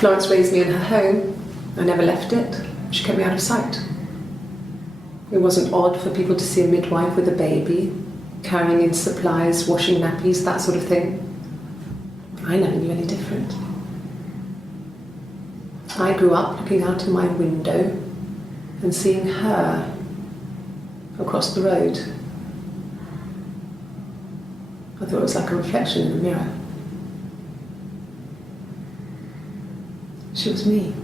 Florence raised me in her home. I never left it. She kept me out of sight. It wasn't odd for people to see a midwife with a baby, carrying in supplies, washing nappies, that sort of thing. I never knew any different. I grew up looking out of my window and seeing her across the road. I thought it was like a reflection in the mirror. She was me.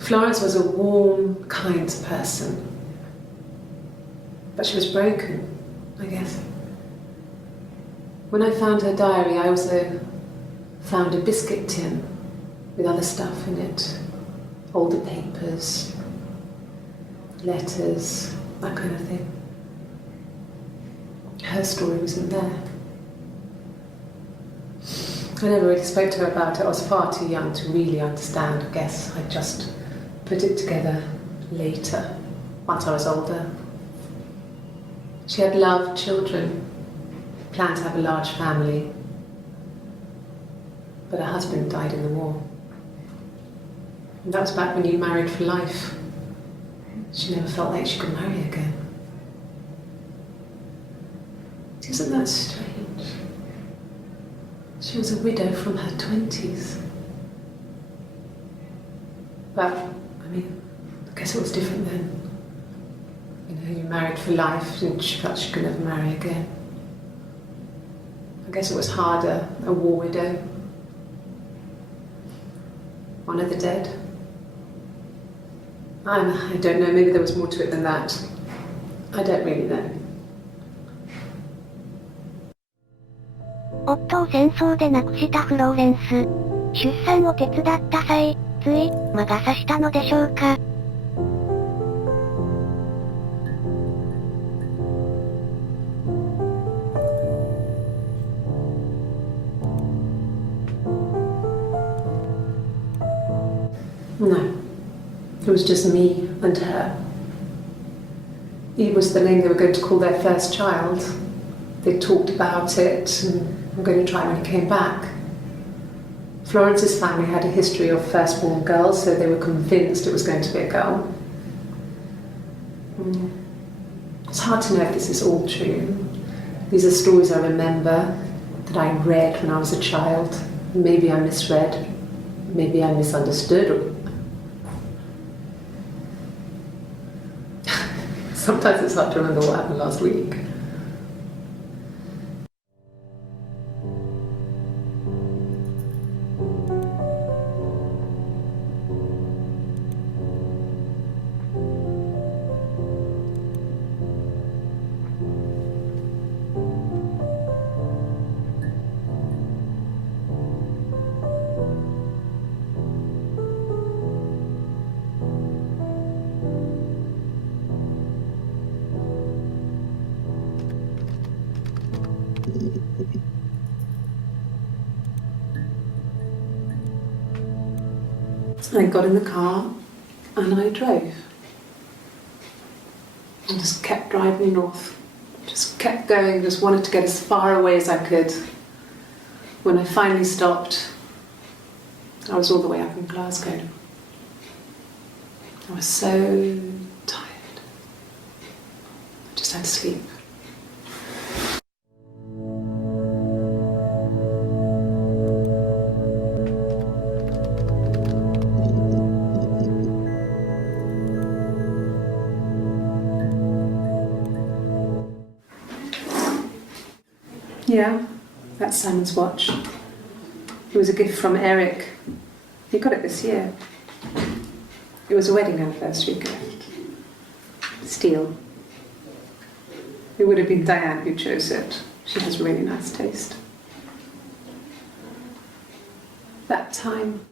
Florence was a warm, kind person, but she was broken, I guess. When I found her diary, I also found a biscuit tin with other stuff in it, older papers, letters, that kind of thing. Her story wasn't there. I never really spoke to her about it. I was far too young to really understand, I guess. I just put it together later, once I was older. She had loved children, planned to have a large family, but her husband died in the war. And that was back when you married for life. She never felt like she could marry again. Isn't that strange? She was a widow from her 20s. But, I mean, I guess it was different then. You know, you married for life and she felt she could never marry again. I guess it was harder, a war widow. One of the dead. I don't know, maybe there was more to it than that. I don't really know. 夫を戦争で亡くしたフローレンス。出産を手伝った際、つい魔が差したのでしょうか。No, it was just me and her. It was the name they were going to call their first child. They talked about it and were going to try when he came back. Florence's family had a history of firstborn girls, so they were convinced it was going to be a girl. It's hard to know if this is all true. These are stories I remember that I read when I was a child. Maybe I misread, maybe I misunderstood. Sometimes it's hard to remember what happened last week. I got in the car and I drove. And just kept driving north. Just kept going, just wanted to get as far away as I could. When I finally stopped, I was all the way up in Glasgow. I was so tired. I just had to sleep. Yeah, that's Simon's watch. It was a gift from Eric. He got it this year. It was a wedding anniversary gift. Steel. It would have been Diane who chose it. She has really nice taste. That time.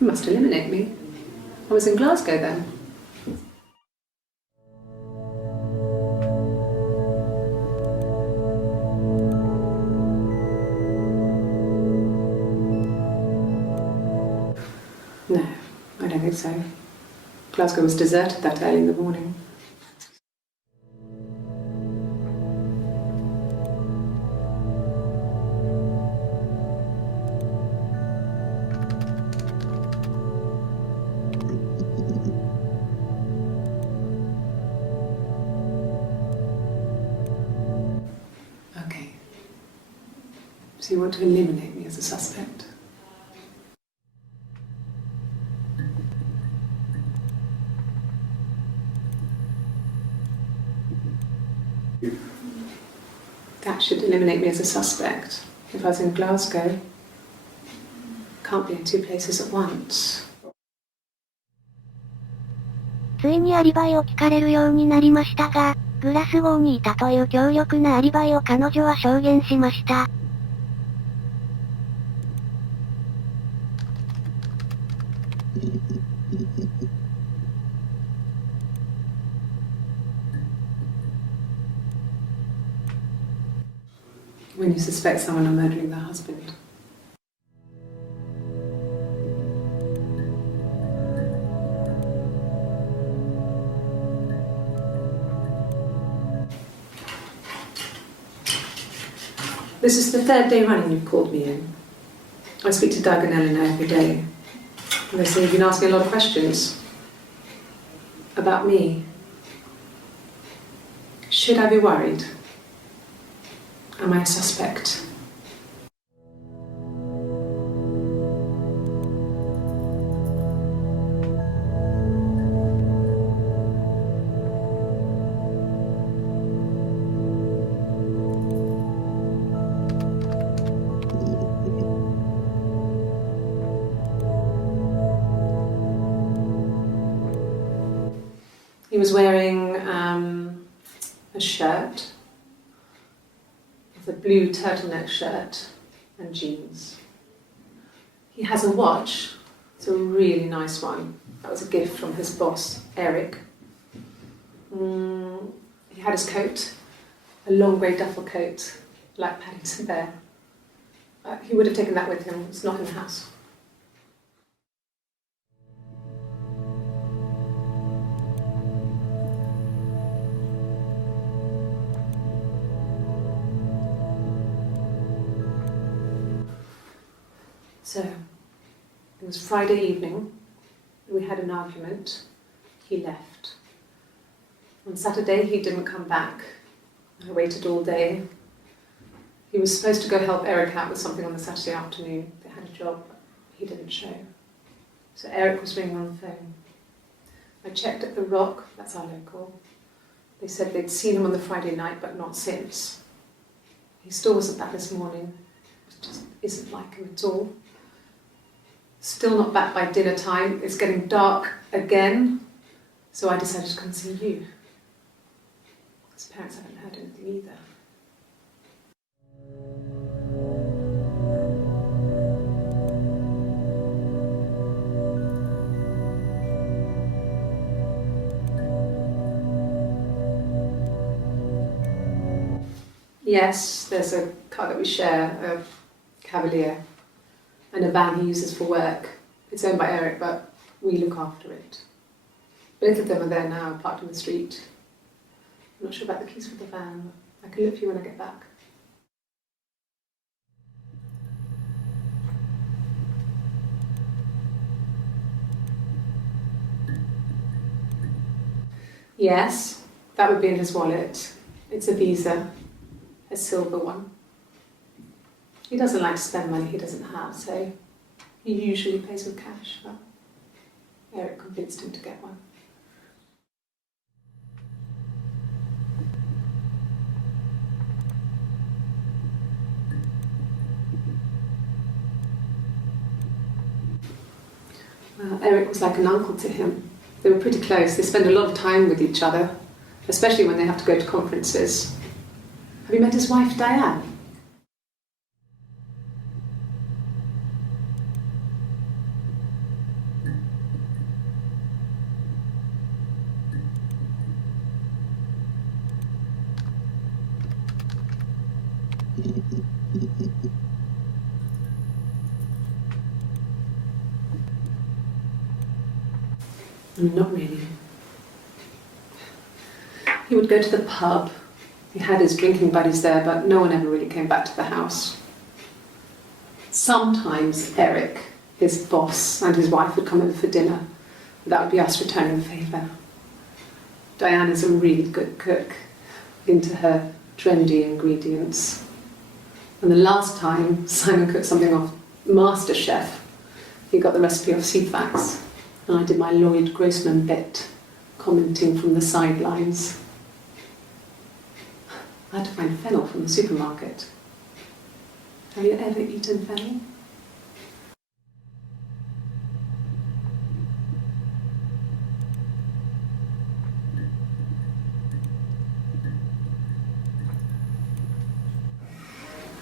You must eliminate me. I was in Glasgow then. No, I don't think so. Glasgow was deserted that early in the morning. Okay. So you want to eliminate me as a suspect? That should eliminate me as a suspect. If I was in Glasgow, can't be in two places at once. ついにアリバイを聞かれるようになりましたが、グラスゴーにいたという強力なアリバイを彼女は証言しました。When you suspect someone of murdering their husband. This is the third day running you've called me in. I speak to Doug and Eleanor every day. And they say you've been asking a lot of questions. About me. Should I be worried? Am I a suspect? He was wearing a shirt, with a blue turtleneck shirt and jeans. He has a watch, it's a really nice one. That was a gift from his boss, Eric. He had his coat, a long grey duffel coat, like Paddington Bear. He would have taken that with him, it's not in the house. So, it was Friday evening, we had an argument, he left. On Saturday he didn't come back, I waited all day. He was supposed to go help Eric out with something on the Saturday afternoon, they had a job, he didn't show. So Eric was ringing on the phone. I checked at the Rock, that's our local. They said they'd seen him on the Friday night but not since. He still wasn't back this morning, it just isn't like him at all. Still not back by dinner time, it's getting dark again, so I decided to come and see you. His parents haven't heard anything either. Yes, there's a car that we share, a Cavalier, and a van he uses for work. It's owned by Eric, but we look after it. Both of them are there now, parked in the street. I'm not sure about the keys for the van. I can look for you when I get back. Yes, that would be in his wallet. It's a Visa, a silver one. He doesn't like to spend money he doesn't have, so he usually pays with cash, but Eric convinced him to get one. Well, Eric was like an uncle to him. They were pretty close. They spend a lot of time with each other, especially when they have to go to conferences. Have you met his wife, Diane? Not really. He would go to the pub. He had his drinking buddies there, but no one ever really came back to the house. Sometimes Eric, his boss, and his wife would come over for dinner. That would be us returning the favour. Diane is a really good cook, into her trendy ingredients. And the last time Simon cooked something off MasterChef, he got the recipe off CFAX, and I did my Lloyd Grossman bit, commenting from the sidelines. I had to find fennel from the supermarket. Have you ever eaten fennel?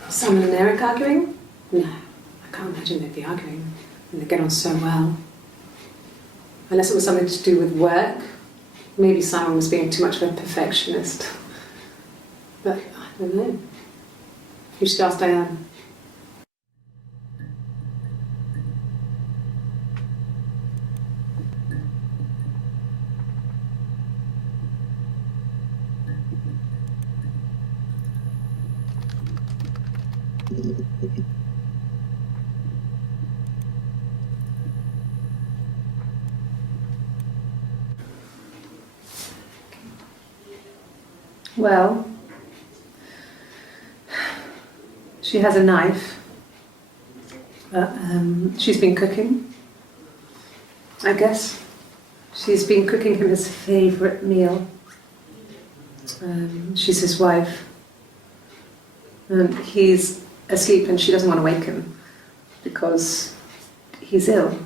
Simon and Eric arguing? No, I can't imagine they'd be arguing. And they get on so well. Unless it was something to do with work. Maybe Simon was being too much of a perfectionist. But I don't know. You should ask Diane. Well, she has a knife. She's been cooking, I guess. She's been cooking him his favourite meal. She's his wife. And he's asleep and she doesn't want to wake him because he's ill.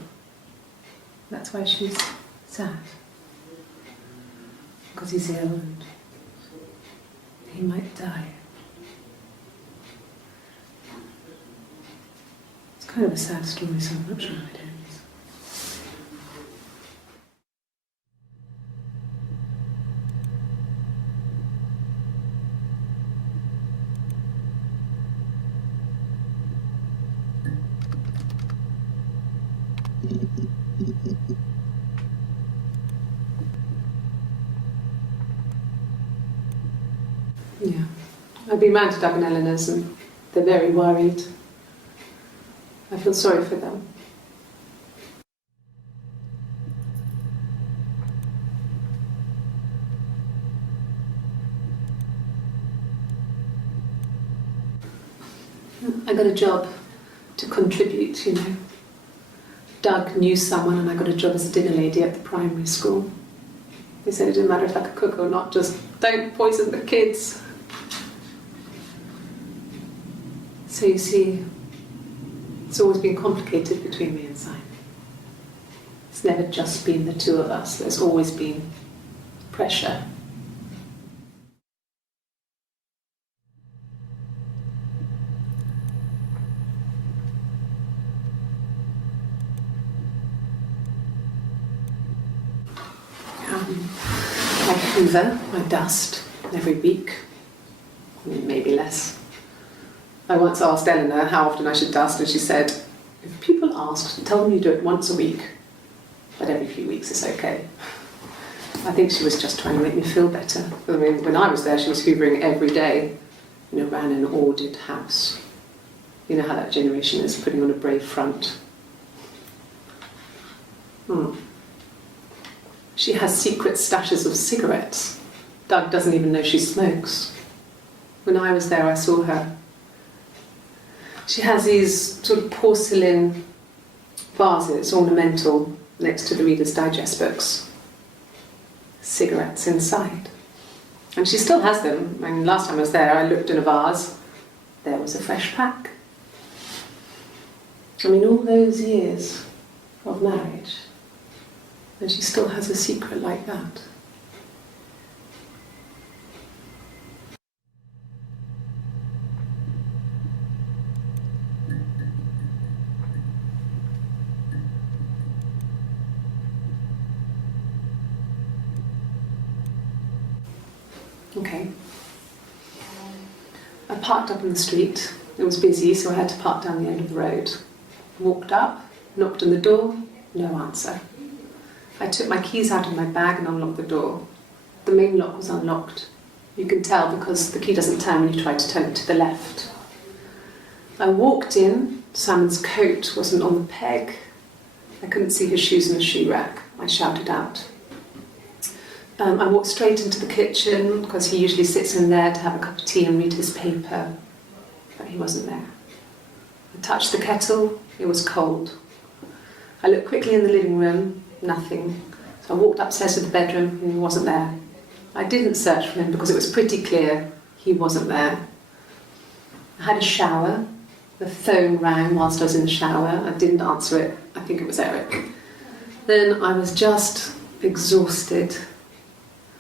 That's why she's sad. Because he's ill and he might die. It's kind of a sad story, so I'm not sure how it ends. Yeah, I've been round to Doug and Eleanor's and they're very worried. I feel sorry for them. I got a job to contribute, you know. Doug knew someone and I got a job as a dinner lady at the primary school. They said it didn't matter if I could cook or not, just don't poison the kids. So you see, it's always been complicated between me and Simon. It's never just been the two of us, there's always been pressure. I hoover, I dust every week, maybe less. I once asked Eleanor how often I should dust and she said, if people ask, tell them you do it once a week, but every few weeks is okay. I think she was just trying to make me feel better. I mean, when I was there she was hoovering every day, you know, ran an ordered house. You know how that generation is, putting on a brave front. She has secret stashes of cigarettes. Doug doesn't even know she smokes. When I was there, I saw her. She has these sort of porcelain vases, ornamental, next to the Reader's Digest books. Cigarettes inside. And she still has them. I mean, last time I was there, I looked in a vase. There was a fresh pack. I mean, all those years of marriage. And she still has a secret like that. Okay. A parked up on the street. It was busy, so I had to park down the end of the road. Walked up, knocked on the door, no answer. I took my keys out of my bag and unlocked the door. The main lock was unlocked. You can tell because the key doesn't turn when you try to turn it to the left. I walked in, Simon's coat wasn't on the peg. I couldn't see his shoes in the shoe rack. I shouted out. I walked straight into the kitchen because he usually sits in there to have a cup of tea and read his paper, but he wasn't there. I touched the kettle, it was cold. I looked quickly in the living room, nothing. So I walked upstairs to the bedroom and he wasn't there. I didn't search for him because it was pretty clear he wasn't there. I had a shower. The phone rang whilst I was in the shower. I didn't answer it. I think it was Eric. Then I was just exhausted.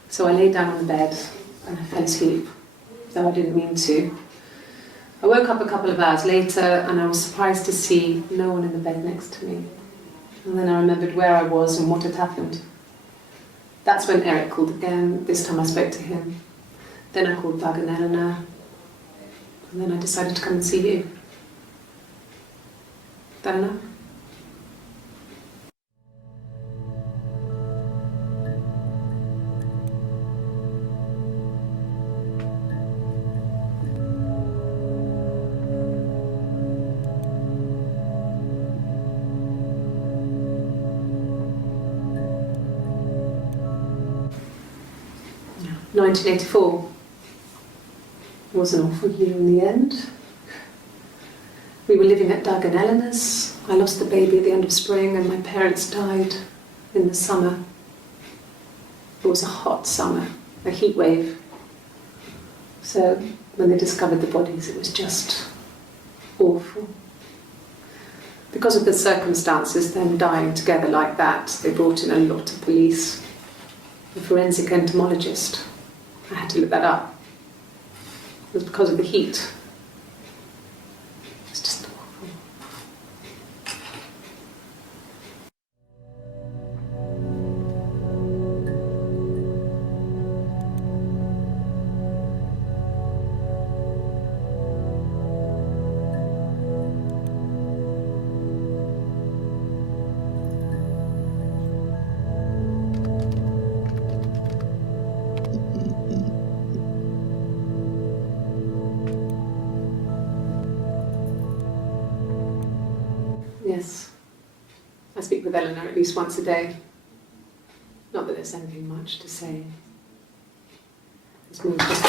So I lay down on the bed and I fell asleep, though I didn't mean to. I woke up a couple of hours later and I was surprised to see no one in the bed next to me. And then I remembered where I was and what had happened. That's when Eric called again. This time I spoke to him. Then I called Doug and Eleanor. And then I decided to come and see you. That enough? Yeah. 1984 was an awful year in the end. We were living at Doug and Eleanor's. I lost the baby at the end of spring and my parents died in the summer. It was a hot summer, a heat wave. So when they discovered the bodies, it was just awful. Because of the circumstances, them dying together like that, they brought in a lot of police. A forensic entomologist. I had to look that up. It was because of the heat. It's just awful. Yes, I speak with Eleanor at least once a day. Not that there's anything much to say. It's more just...